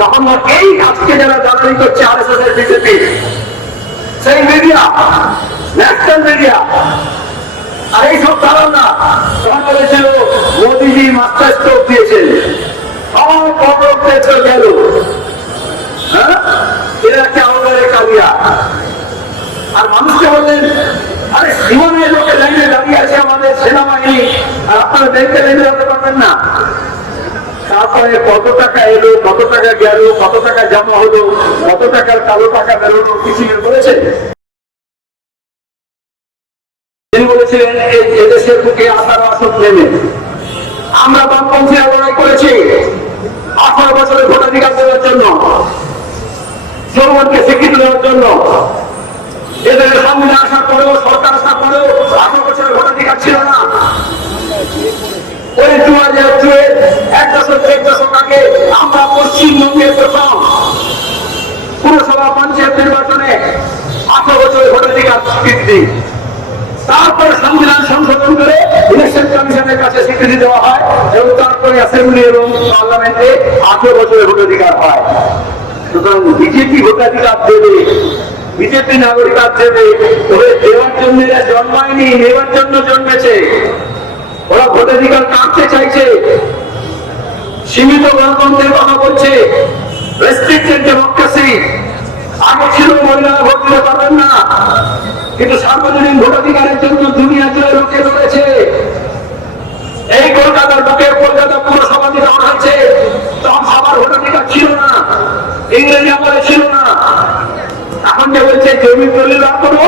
তখন এই আজকে যারা দালালি করছে আরএসএস এর বিজেপি, সেই মিডিয়া, ন্যাশনাল মিডিয়া আর এইসব দালাল না, তখন বলেছিল মোদীজি মাস্টার স্ট্রোক দিয়েছেন, সব খবর গেল। হ্যাঁ, এরা কি আমাদের কালিয়া? আর মানুষকে বললেন আরে জীবনের লোকের লাইনে দাঁড়িয়ে আছে আমাদের সেনাবাহিনী, আর আপনারা ব্যাংকে লাইনে দাঁড়াতে পারবেন না। তারপরে কত টাকা এলো, কত টাকা গেল, কত টাকা জমা হলো, কত টাকার কালো টাকা বেরোলো, কিছু বলেছেন? তিনি বলেছিলেন এদেশের বুকে আশার আসক নেমে আমরা বামপন্থীরা লড়াই করেছি 18 বছরের ভোটাধিকার দেওয়ার জন্য, জনগণকে স্বীকৃতি দেওয়ার জন্য। এদের সামনে আসার পরেও, সরকার আসার পরেও 18 বছরের ভোটাধিকার ছিল না। ওই 2002 এক দশক দেড় দশক আগে আমরা পশ্চিমবঙ্গের প্রথম পুরসভা পঞ্চায়েত নির্বাচনে 18 বছরের ভোটাধিকার স্বীকৃতি। তারপরে সংবিধান সংশোধন করে ইলেকশন কমিশনের কাছে স্বীকৃতি দেওয়া হয় এবং তারপরে অ্যাসেম্বলি এবং পার্লামেন্টে 18 বছরের ভোটাধিকার হয়। সুতরাং বিজেপি ভোটাধিকার দেবে, বিজেপি নাগরিকার দেবে, তবে দেওয়ার জন্য এরা জন্মায়নি, নেওয়ার জন্য জন্মেছে। ওরা ভোটাধিকার কাটতে চাইছে, সীমিত গণতন্ত্রের কথা বলছে, রেস্ট্রিক্টেড ডেমোক্রেসি। আগে ছিল মহিলারা ভোট দিতে পারবেন না, কিন্তু সার্বজনীন ভোটাধিকারের জন্য দুনিয়া জুড়ে লোকে লড়েছে। এই কলকাতার বুকে কলকাতা পুরসভা দিতে হয়েছে, তখন সবার ভোটাধিকার ছিল না, ইংরেজি আমলে ছিল না। এখন যে বলছে জমি দলিল করো,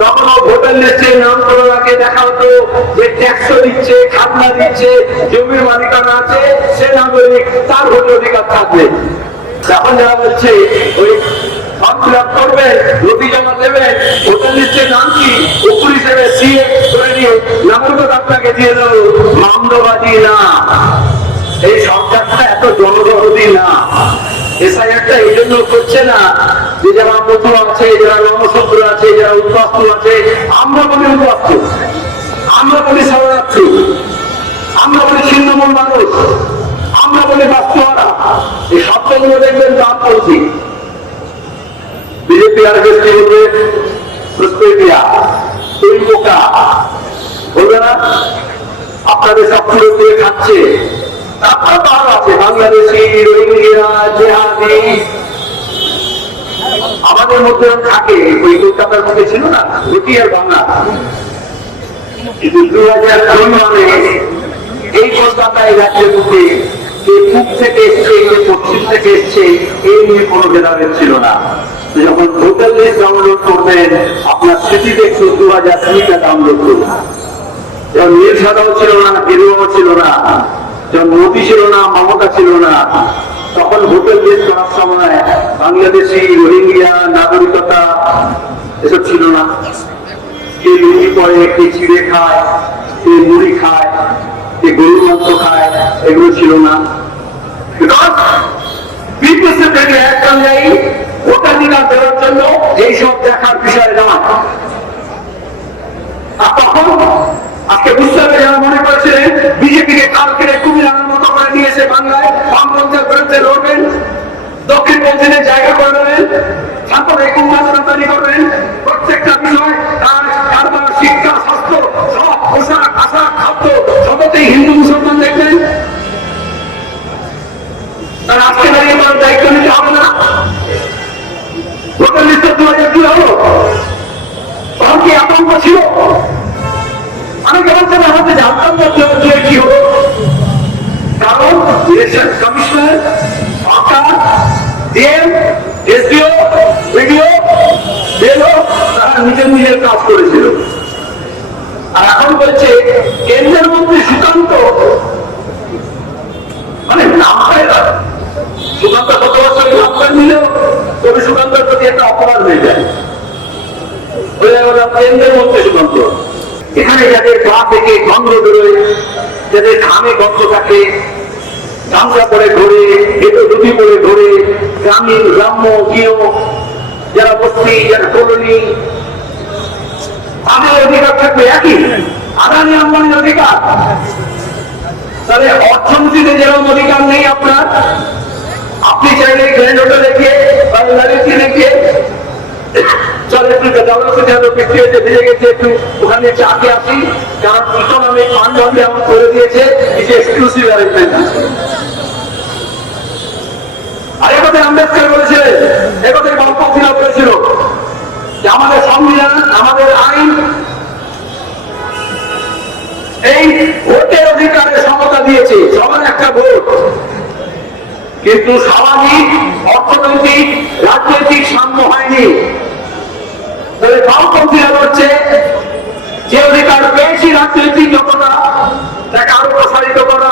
তখন ভোটার লিস্টে নাম তোলাকে দেখা হতো যে ট্যাক্স দিচ্ছে, খাজনা দিচ্ছে, জমির মালিকানা আছে, সে নাগরিক, তার ভোটার অধিকার থাকবে। এখন যারা বলছে ওই ফর্ম ফিল আপ করবেন, নথি জমা দেবেন, ভোটার লিস্টের নাম কি উপর হিসেবে সিএ করে নিয়ে নাগরিকতা আপনাকে দিয়ে দেবো, মামলাবাদী না। এই সরকারটা এত জনদরদী না। এসআইআরটা এই জন্য করছে না যে যারা মধু আছে, যারা নমশূদ্র আছে, যারা উদ্বাস্তু আছে, আমরা বলি উদ্বাস্তু, আমরা বলি শরণার্থী, আমরা বলি ছিন্নমূল মানুষ, আমরা বলি বাস্তুহারা। এই শব্দগুলো দেখবেন বামপন্থী। বিজেপি আর বেশি বলবে প্রস্পেরিয়া, তুই বোকা, বলবে না আপনাদের সব পুরো করে খাচ্ছে। তারপর তো আরো আছে বাংলাদেশি, রোহিঙ্গা, জেহাদি, আমাদের মধ্যে থাকে। ওই কলকাতার মধ্যে ছিল না রুটি আর বাংলা, কিন্তু 2003 এই কলকাতায় রাজ্যের মধ্যে কে পূব থেকে এসছে, কে পশ্চিম থেকে এসছে, এই নিয়ে কোনো ভেদাভেদ ছিল না। যখন ভোটার লিস্ট ডাউনলোড করবেন, আপনার স্মৃতি দেখুন 2003 ডাউনলোড করুন। যখন নীল সাদাও ছিল না, গেরুয়াও ছিল না, যখন মোদী ছিল না, মমতা ছিল না, তখন ভোটার লিস্ট করার সময় বাংলাদেশি, রোহিঙ্গা, নাগরিকতা এসব ছিল না। কে লুচি পরে, কে চিড়ে খায়, কে মুড়ি খায়, কে গরুর মাংস খায়, এগুলো ছিল না। বিদেশে থেকে এক অনুযায়ী ভোটাধিকার দেওয়ার জন্য এইসব দেখার বিষয় না। আর তখন আজকে বুঝতে হবে, যারা মনে করেছিলেন বিজেপিকে কালকে কুমিরানোর মতো করে নিয়েছে বাংলায়, বামপন্থের বিরুদ্ধে লড়বেন, দক্ষিণপন্থীদের জায়গা করে দেবেন, সাম্প্রদায়িক উন্মাদনা তৈরি করবেন, প্রত্যেকটা বিষয় কারবার, শিক্ষা, স্বাস্থ্য, সব পোশাক, আশাক, খাদ্য সবতেই হিন্দু মুসলমান দেখবেন। তার আজকে দাঁড়িয়ে করার দায়িত্ব নিতে হবে না। ভোটার লিস্টে 2002 হলো, তখন কি আতঙ্ক ছিল? অনেকে বলছেন আমাদের জানতাম না কি হলো, কারণ ইলেকশন কমিশনার, সরকার, ডিএম, এসডিও, বিডিও, বিএলও তারা নিজের নিজের কাজ করেছিল। আর এখন বলছে কেন্দ্রের মন্ত্রী সুকান্ত, মানে নাম হয় না, সুকান্ত কত বছর নাম নিলেও তবে সুকান্তের প্রতি একটা অপরাধ হয়ে যায়, কেন্দ্রের মন্ত্রী সুকান্ত। এখানে যাদের গা থেকে গন্ধ বেরোয়, যাদের ঘামে গন্ধ থাকে, গামছা পরে ঘোরে, হেঁটো ধুতি পরে ঘোরে, গ্রামীণ, গ্রাম্য, গৃহ, যারা বস্তি, যারা কলোনি, তাদের অধিকার থাকবে একই, আদানি আম্বানির অধিকার। তাহলে অর্থনীতিতে যেরকম অধিকার নেই আপনার, আপনি চাইলে গ্র্যান্ড হোটেলে গিয়ে কিনে গিয়ে চলে একটু বৃষ্টি হয়েছে ভিজে গেছে একটু ওখানে চা খেয়ে আসি, কারণ ইকোনমিক মানদণ্ডে এমন করে দিয়েছে এক্সক্লুসিভ অ্যারেঞ্জমেন্ট আছে। আর একথাই আম্বেদকর বলেছিলেন, একথাই বামপন্থীরা বলেছিল যে আমাদের সংবিধান, আমাদের আইন এই ভোটের অধিকারে সমতা দিয়েছে, সবার একটা ভোট, কিন্তু সামাজিক, অর্থনৈতিক, রাজনৈতিক সাম্য হয়নি। তবে বামপন্থীরা বলছে যে অধিকার পেয়েছি রাজনৈতিক যতটা, তাকে আরো প্রসারিত করা।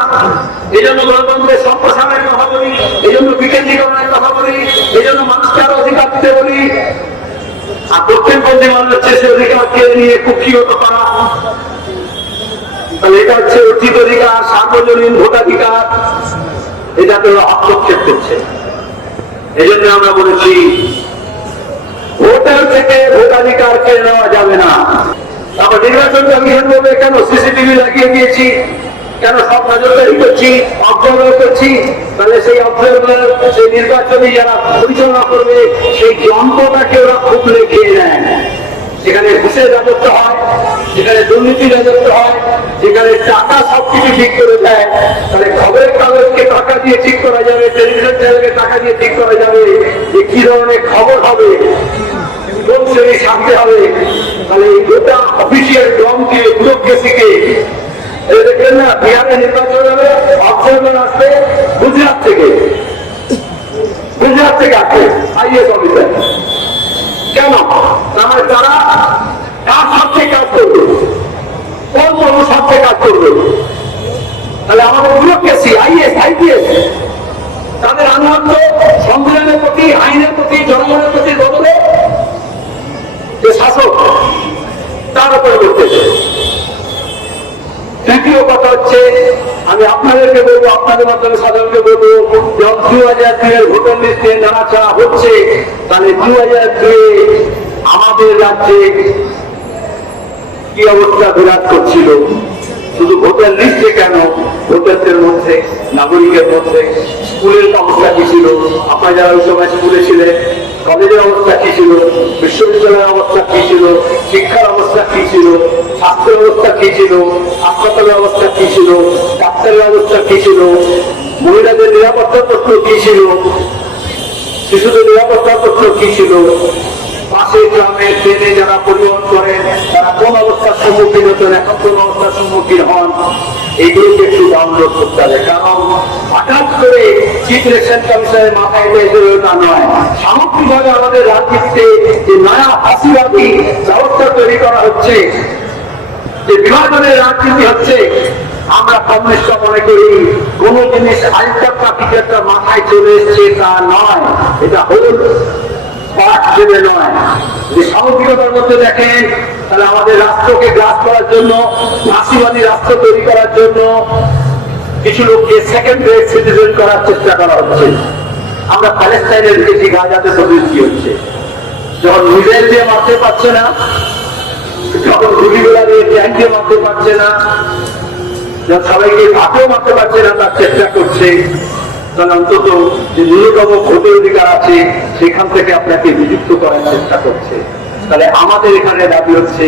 এই জন্য গণতন্ত্রের সম্প্রসারণের কথা বলি, এই জন্য বিকেন্দ্রীকরণের কথা বলি, এই জন্য মানুষকে আরো অধিকার দিতে বলি। আর দক্ষিণপন্থী মানুষ হচ্ছে সে অধিকার কেড়ে নিয়ে কুক্ষিগত করা। তাহলে এটা হচ্ছে অর্জিত অধিকার, সার্বজনীন ভোটাধিকার, এটাতে হস্তক্ষেপ করছে। এই জন্য আমরা বলেছি ভোটার থেকে ভোটাধিকার কেড়ে নেওয়া যাবে না। তারপর নির্বাচন কমিশন বলবে কেন সিসিটিভি লাগিয়ে দিয়েছি, কেন সব নজরদারি করছি, অবজার্ভার করছি। তাহলে সেই অবজার্ভার, সেই নির্বাচনী যারা পরিচালনা করবে সেই যন্ত্রটাকে ওরা খুবলে খেয়ে নেয়। যেখানে ঘুষের রাজত্ব হয়, যেখানে দুর্নীতির রাজত্ব হয়, যেখানে টাকা সবকিছু ঠিক করে দেয়, তাহলে খবরের কাগজকে টাকা দিয়ে ঠিক করা যাবে, টেলিভিশন চ্যানেলকে টাকা দিয়ে ঠিক করা যাবে যে কি ধরনের খবর হবে, কোন শ্রেণী ছাড়তে হবে। তাহলে এই গোটা অফিসিয়াল ডমকে, ব্যুরোক্রেসিকে দেখলেন না, বিহারে নির্বাচন হবে, অবজারভার আসবে গুজরাট থেকে আসবে আইএস অফিসার। কেন? তাহলে তারা কার সাথে কাজ করবে, কোন মানুষ সাথে কাজ করবে? তাহলে আমাদের ব্যুরোক্রেসি, আইএস, আইপিএস, তাদের আনুগত্য সংবিধানের প্রতি, আইনের প্রতি, জনগণের প্রতি বদলে যে শাসক তার উপরে করতেছে। তৃতীয় কথা হচ্ছে, আমি আপনাদেরকে বলবো, আপনাদের মাধ্যমে সাধারণকে বলবো, যখন 2002 ভোটার লিস্টে নাড়াচাড়া হচ্ছে, তাহলে 2002 আমাদের রাজ্যে কি অবস্থা বিরাজ করছিল। শুধু ভোটার লিস্টে কেন, ভোটারদের মধ্যে, নাগরিকের মধ্যে স্কুলের অবস্থা কি ছিল, আপনারা যারা ওই সময় স্কুলে ছিলেন, কলেজের অবস্থা কি ছিল, বিশ্ববিদ্যালয়ের অবস্থা কি ছিল, শিক্ষার অবস্থা কি ছিল, স্বাস্থ্যের অবস্থা কি ছিল, হাসপাতালের অবস্থা কি ছিল, ডাক্তারের অবস্থা কি ছিল, মহিলাদের নিরাপত্তার প্রশ্ন কি ছিল, শিশুদের নিরাপত্তার প্রশ্ন কি ছিল, পাশে গ্রামে ট্রেনে যারা পরিবহন করেন তারা কোন অবস্থার সম্মুখীন হতেন, এখন কোন অবস্থার সম্মুখীন হন, এইগুলোকে একটু ডাউনলোড করতে হবে। কারণ হঠাৎ করে চিফ ইলেকশন কমিশনের মাথায় তা নয়, সামগ্রিকভাবে আমাদের রাজনীতিতে যে নয়া ফাঁসিবাদী ব্যবস্থা তৈরি করা হচ্ছে, যে বিভাজনের রাজনীতি হচ্ছে, আমরা কমিউনিস্ট মনে করি কোন জিনিস আরেকটা কিছু একটা মাথায় চলে এসছে তা নয়, এটা হল পাঠ দেবে নয়। যদি সামগ্রিকতার মধ্যে দেখেন, তাহলে আমাদের রাষ্ট্রকে গ্রাস করার জন্য, ফাঁসিবাদী রাষ্ট্র তৈরি করার জন্য কিছু লোককে সেকেন্ড গ্রেড সিটিজেন করার চেষ্টা করা হচ্ছে। আমরা প্যালেস্টাইনে দেখেছি গাজাতে ছবি কি হচ্ছে, যখন মিসাইল দিয়ে মারতে পারছে না, যখন গুলিগুলা দিয়ে ট্যাঙ্ক দিয়ে মারতে পারছে না, যখন সবাইকে ভাতেও মারতে পারছে না, তার চেষ্টা করছে। তাহলে অন্তত যে ন্যূনতম ভোটের অধিকার আছে সেখান থেকে আপনাকে বিযুক্ত করার চেষ্টা করছে। তাহলে আমাদের এখানে দাবি হচ্ছে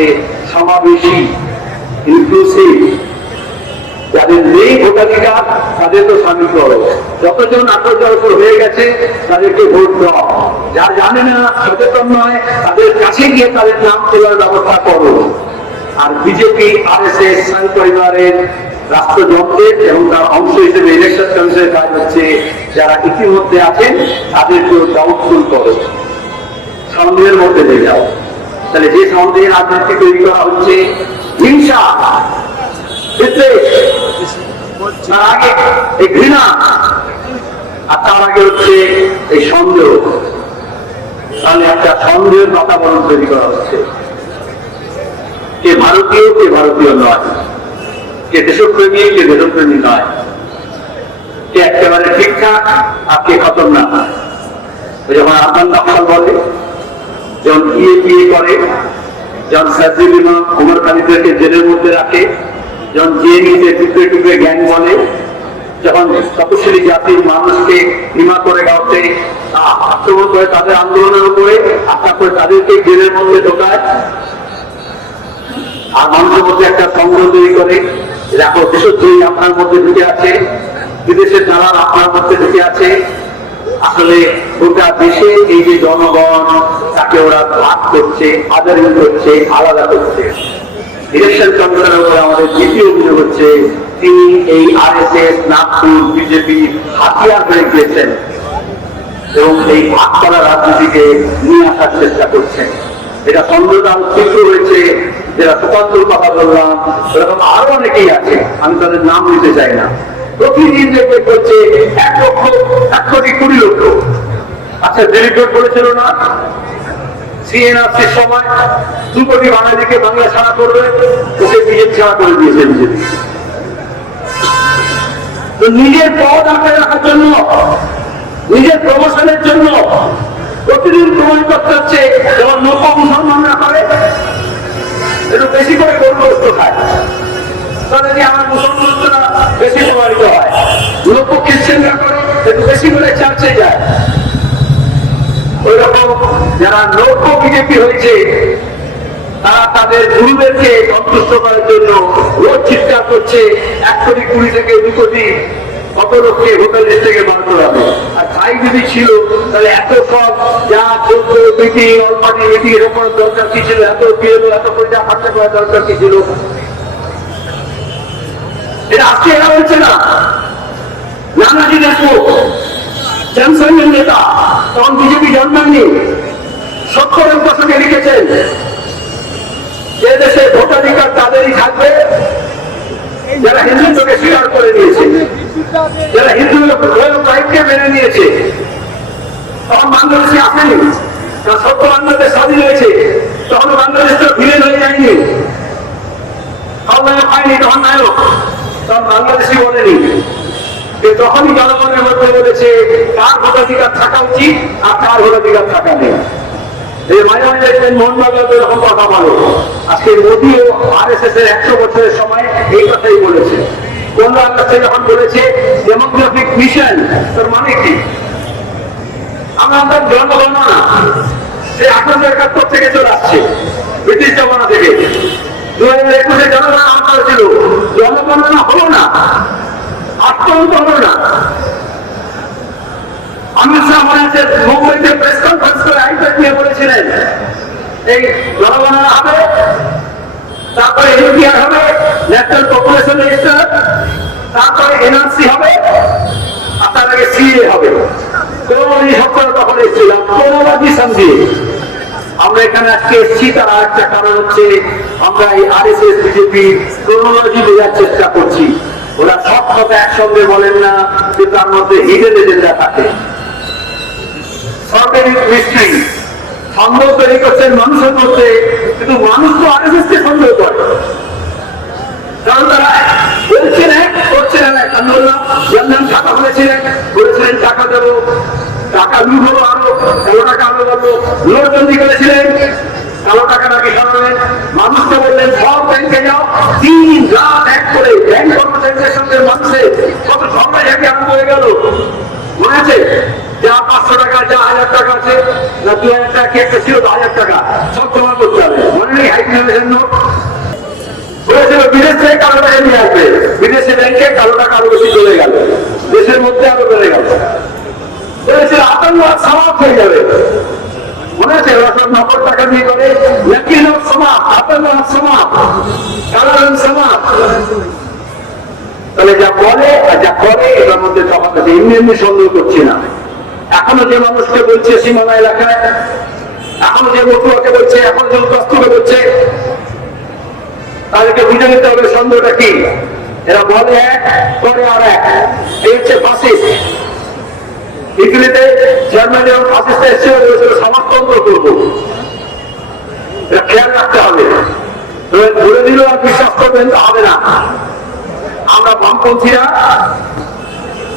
সমাবেশী, ইনক্লুসিভ, যাদের নেই ভোটাধিকার তাদের তো সামিল করো, যতজন 18 বছর হয়ে গেছে তাদেরকে ভোট দাও, যারা জানে না, সচেতন নয়, তাদের কাছে গিয়ে তাদের নাম তোলার ব্যবস্থা করো। আর বিজেপি, আরএসএস, সংঘ পরিবারের রাষ্ট্রযন্ত্রের এবং তার অংশ হিসেবে ইলেকশন কমিশনের কাজ হচ্ছে যারা ইতিমধ্যে আছেন তাদেরকেও ডাউটফুল করো, সন্দেহের মধ্যে দিয়ে যাও। তাহলে যে সন্দেহের রাজনীতি তৈরি করা হচ্ছে, হিংসা, বিদ্বেষ, তার আগে এই ঘৃণা, আর তার আগে হচ্ছে এই সন্দেহ। তাহলে একটা সন্দেহের বাতাবরণ তৈরি করা হচ্ছে। কে ভারতীয়, কে ভারতীয় নয়, কে দেশপ্রেমী, কে দেশপ্রেমী নয়, কে একেবারে ঠিকঠাক আর কে খতরনাক। যখন আফগান নকশাল বলে, যখন বিয়ে করে, যখন সার্জিল ইমাম উমর খালিদদেরকে জেলের মধ্যে রাখে, যখন জেএনইউতে টুকরে টুকরে গ্যাং বলে, যখন তপশিলি জাতির মানুষকে নিমা করে গাওতে আক্রমণ করে, তাদের আন্দোলনের উপরে আক্রমণ করে তাদেরকে জেলের মধ্যে ঢোকায়, আর মানুষের মধ্যে একটা সংগ্রহ তৈরি করে, দেখো দেশদ্রোহী আপনার মধ্যে ঢুকে আছে, বিদেশের দালাল আপনার মধ্যে ঢুকে আছে। আসলে গোটা দেশে এই যে জনগণ, তাকে ওরা ভাগ করছে, আদারিং করছে, আলাদা করছে। ইলেকশন কমিশনের উপরে আমাদের দ্বিতীয় অভিযোগ হচ্ছে, তিনি এই RSS, নাগপুর, বিজেপি হাতিয়ার হয়ে গিয়েছেন এবং এই ভাগ করা রাজনীতিকে নিয়ে আসার চেষ্টা করছেন। এটা সন্দেহটা আরো তীব্র হয়েছে। যারা সুকান্তর কথা বললাম, এরকম আরো অনেকেই আছে, আমি তাদের নাম নিতে চাই না। প্রতিদিন দেখবে করছে 1,20,00,000। আচ্ছা, ডেলিগেট বলেছিল না CNRCর সময় 2 কোটি বাঙালিকে বাংলা ছাড়া করবে, ওকে বিজেপি ছাড়া করে দিয়েছে বিজেপি। তো নিজের পদ আঁকড়ে রাখার জন্য, নিজের প্রমোশনের জন্য প্রতিদিন প্রমাণ করতে হচ্ছে। যেমন নৌক মুসলমানরা করে, একটু বেশি করে গরুগ্রস্ত খায়, তাহলে যে আমার মুসলমানরা বেশি প্রমাণিত হয়। নৌক খ্রিস্টানরা করে, একটু বেশি করে চার্চে যায়। ওই রকম যারা নৌক বিজেপি হয়েছে, তারা তাদের গুরুদেরকে সন্তুষ্ট করার জন্য রোজ চিৎকার করছে 1 কোটি 20 থেকে 2 কোটি কত লোককে হোটেল থেকে বার করাবে। আর তাই যদি ছিল তাহলে এত সব যা চলতো মিটিং, অলপাটি মিটিং এর উপর দরকার কি ছিল? এত বিএলও, এত করে যা খরচা করার দরকার কি ছিল? এটা আজকে এরা বলছে না। নানাজি দেশমুখ জনসংঘের নেতা, তখন বিজেপি জন্মায়নি, 70 দশকে লিখেছেন যে দেশে ভোটাধিকার তাদেরই থাকবে যারা হিন্দুত্বকে স্বীকার করে নিয়েছে, যারা হিন্দু রাইটকে মেনে নিয়েছে। তখন বাংলাদেশে আসেনি, সত্য বাংলাদেশ স্বাধীন হয়েছে, তখন বাংলাদেশ তো ভিলেন হয়ে যায়নি, নায়ক হয়নি, তখন নায়ক, তখন বাংলাদেশি বলেনি। তখনই জনগণের মধ্যে বলেছে কার ভোটাধিকার থাকা উচিত আর কার ভোটাধিকার থাকা নেই। মাঝে মাঝে দেখবেন মোহনবাগান এরকম কথা বলে। আজকে মোদী ও RSS এর 100 বছরের সময় এই কথাই বলেছে। কোনরা কাছে যখন বলেছে ডেমোগ্রাফিক মিশন, তার মানে কি? আমরা জনগণনা সে 1871 থেকে চলে আসছে, ব্রিটিশ জমানা থেকে। 2021 জনগণনা আনন্দ ছিল, জনগণনা হলো না, আত্মন্ত হলো না। অমিত শাহ মনে আছে মুম্বাইতে প্রেস কনফারেন্স করে আইপ্যাড নিয়ে বলেছিলেন এই জনগণনা হবে, তারপরে NPR হবে, ন্যাশনাল পপুলেশন রেজিস্টার, তারপরে NRC হবে, আর তার আগে CA হবে। কোনবাজি সরকার তখন এসেছিলাম, কোনবাজি সন্ধি। আমরা এখানে আজকে এসেছি, তার আরেকটা কারণ হচ্ছে আমরা এই RSS বিজেপি ক্রোনোলজি বোঝার চেষ্টা করছি। ওরা সব কথা একসঙ্গে বলেন না, যে তার মধ্যে হিডেন এজেন্ডা থাকে। সন্দেহ তৈরি করছেন মানুষের মধ্যে, কিন্তু মানুষ তো RSS কে সন্দেহ করে, কারণ তারা বলছেন এক, করছেন এক। আমি বললাম জনধন টাকা বলেছিলেন, বলেছিলেন টাকা দেবো, টাকা লুট হলো, আরো 13 টাকা আরো বললো, নোটবন্দি করেছিলেন, কালো টাকা নাকি সরাবেন। মানুষকে বললেন সব ব্যাংকে যাও, 3 রাত এক করে ব্যাংক কর্মচারীদের সঙ্গে মানুষের কত ঝগড়াঝাটি আরম্ভ হয়ে গেল। মনে আছে? যা 500 টাকা, যা 1000 টাকা আছে, না 2000 টাকা কি একটা ছিল, 1000 টাকা সব জমা করতে হবে। মনে নেই? হাইকিং নোট বলেছিল বিদেশ থেকে কালো টাকা নিয়ে আসবে, বিদেশে ব্যাংকে কালো টাকা আরো বেশি চলে গেল, দেশের মধ্যে আরো বেড়ে গেল। বলেছিল আতঙ্ক সমাপ্ত হয়ে যাবে। মনে আছে? ওরা সব নকল টাকা দিয়ে করে সমাপ, আতঙ্ক সমাপ, কালারন সমাপ। তাহলে যা বলে আর যা করে এটার মধ্যে তফাৎ আছে। এমনি এমনি সন্দেহ করছি না। এখনো যে মানুষকে বলছে সীমানা এলাকায়, এখনো যে মতুয়াকে বলছে, এখন যে দস্তকে বলছে, তাদেরকে বুঝে নিতে হবে সন্দেহটা কি। এরা বলে এক, করে আর এক। এই হচ্ছে ফাসিস্ট। ইতালিতে জার্মানি যখন ফাসিস্টটা এসেছিল, বলেছিল সমাজতন্ত্র করবো। এটা খেয়াল রাখতে হবে। বলে দিল আর বিশ্বাস করবেন তা হবে না। আমরা বামপন্থীরা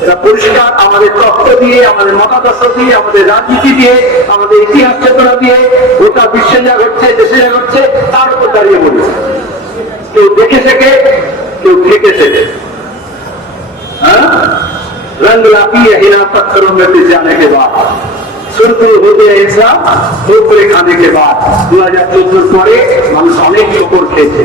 এটা পরিষ্কার আমাদের তত্ত্ব দিয়ে, আমাদের মতাদর্শ দিয়ে, আমাদের রাজনীতি দিয়ে, আমাদের ইতিহাস চেতনা দিয়ে গোটা বিশ্বে যা ঘটছে, দেশে যা ঘটছে, তার উপর দাঁড়িয়ে বলেছে। কেউ দেখে থেকে, কেউ থেকে থেকে। হ্যাঁ, रंग लाती है हिला पत्थरों में पिस जाने के बाद सुरपुर होते ऐसा ठोकरे खाने के बाद 2014 পরে মানুষ অনেক ঠোকর খেয়েছে।